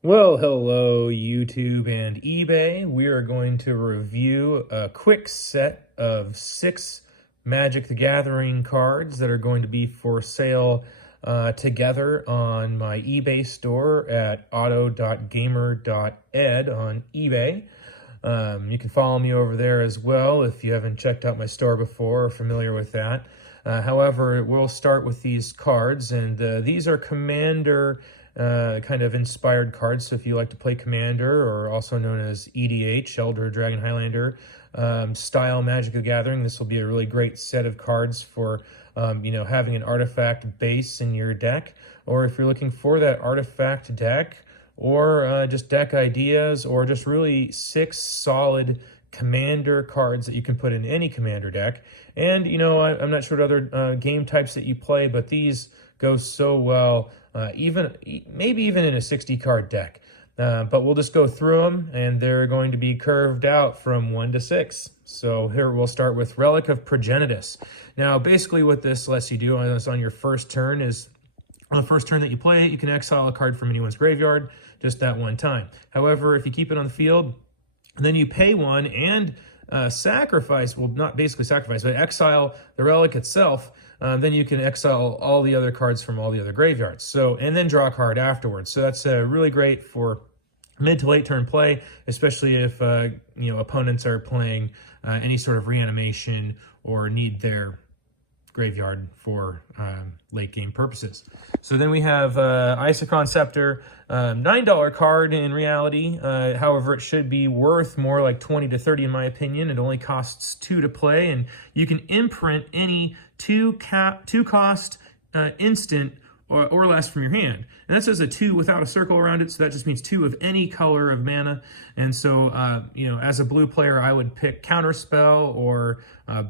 Well, hello YouTube and eBay. We are going to review a quick set of 6 Magic the Gathering cards that are going to be for sale together on my eBay store at auto.gamer.ed on eBay. You can follow me over there as well if you haven't checked out my store before or familiar with that. However, we'll start with these cards, and these are Commander kind of inspired cards. So if you like to play Commander, or also known as EDH, Elder Dragon Highlander style Magic the Gathering, this will be a really great set of cards for having an artifact base in your deck. Or if you're looking for that artifact deck, or just deck ideas, or just really 6 solid Commander cards that you can put in any Commander deck. And I'm not sure what other game types that you play, but these go so well, maybe even in a 60 card deck. But we'll just go through them, and they're going to be curved out from 1 to 6. So here we'll start with Relic of Progenitus. Now, basically what this lets you do on your first turn is, on the first turn that you play it, you can exile a card from anyone's graveyard just that one time. However, if you keep it on the field, and then you pay 1 and sacrifice, well, not basically sacrifice, but exile the relic itself, then you can exile all the other cards from all the other graveyards. So, and then draw a card afterwards. So that's really great for mid to late turn play, especially if opponents are playing any sort of reanimation or need their graveyard for late game purposes. So then we have Isoconceptor, $9 card in reality. However, it should be worth more like 20 to 30 in my opinion. It only costs 2 to play, and you can imprint any 2 cost instant or less from your hand. And that says a 2 without a circle around it, so that just means 2 of any color of mana. And so, as a blue player, I would pick Counterspell or a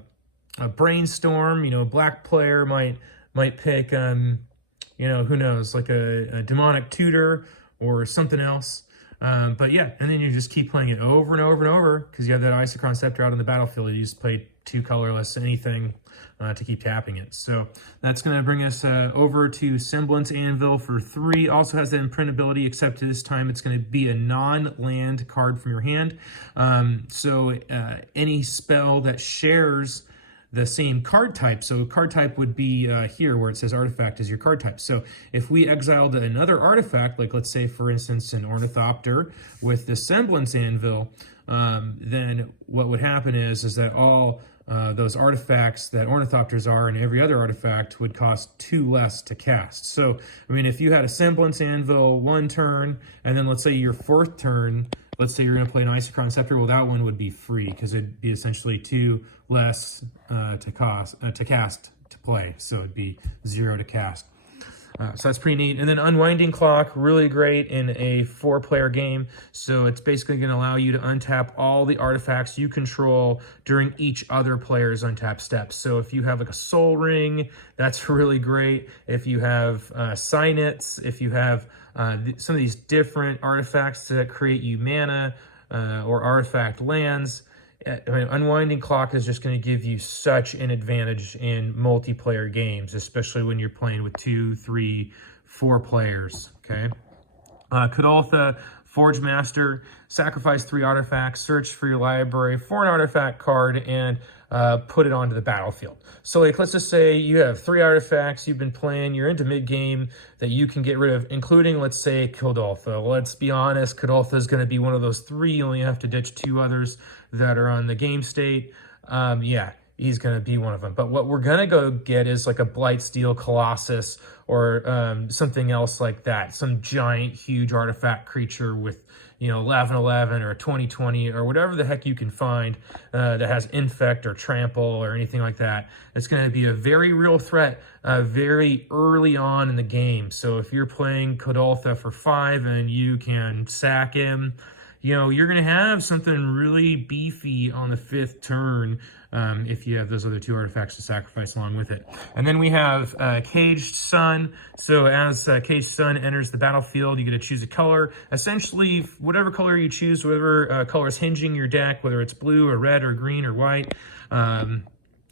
Brainstorm. A black player might pick, who knows, like a Demonic Tutor or something else. But yeah, and then you just keep playing it over and over and over because you have that Isoconceptor out on the battlefield. You just play 2 colorless anything to keep tapping it. So that's going to bring us over to Semblance Anvil for 3. Also has that imprintability, except this time it's going to be a non-land card from your hand. So any spell that shares the same card type. So card type would be here where it says artifact is your card type. So if we exiled another artifact, like let's say for instance an Ornithopter with the Semblance Anvil, then what would happen is that all those artifacts that Ornithopters are and every other artifact would cost 2 less to cast. So, I mean, if you had a Semblance Anvil 1 turn, and then let's say your 4th turn, let's say you're going to play an Isoconceptor, well, that one would be free because it'd be essentially 2 less to cast to play. So it'd be 0 to cast. So that's pretty neat. And then Unwinding Clock, really great in a 4-player game. So it's basically going to allow you to untap all the artifacts you control during each other player's untap steps. So if you have like a Soul Ring, that's really great. If you have Signets, if you have some of these different artifacts that create you mana or artifact lands, Unwinding Clock is just going to give you such an advantage in multiplayer games, especially when you're playing with 2, 3, 4 players, okay? Kadoltha, Forge Master, sacrifice 3 artifacts, search for your library for an artifact card, and put it onto the battlefield. So like, let's just say you have 3 artifacts you've been playing, you're into mid-game that you can get rid of, including, let's say, Kadoltha. Let's be honest, Kadoltha is going to be one of those 3. You only have to ditch 2 others that are on the game state. Yeah, he's going to be one of them. But what we're going to go get is like a Blightsteel Colossus or something else like that. Some giant, huge artifact creature with 11/11 or 20/20 or whatever the heck you can find that has Infect or Trample or anything like that. It's going to be a very real threat very early on in the game. So if you're playing Kadoltha for 5 and you can sack him, you're going to have something really beefy on the 5th turn if you have those other 2 artifacts to sacrifice along with it. And then we have Caged Sun. So as Caged Sun enters the battlefield, you get to choose a color. Essentially, whatever color you choose, whatever color is hinging your deck, whether it's blue or red or green or white,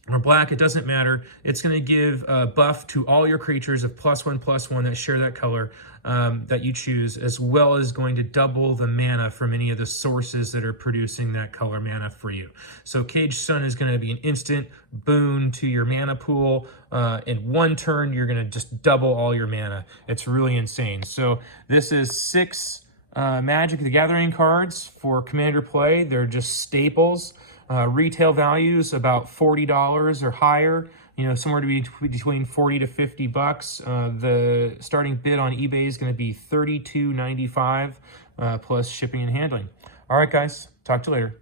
or black, it doesn't matter. It's going to give a buff to all your creatures of +1/+1 that share that color that you choose, as well as going to double the mana from any of the sources that are producing that color mana for you. So Caged Sun is going to be an instant boon to your mana pool. In one turn, you're going to just double all your mana. It's really insane. So this is 6 Magic the Gathering cards for Commander play. They're just staples. Retail values about $40 or higher. You know, somewhere to be between 40 to 50 bucks. The starting bid on eBay is going to be $32.95 plus shipping and handling. All right, guys. Talk to you later.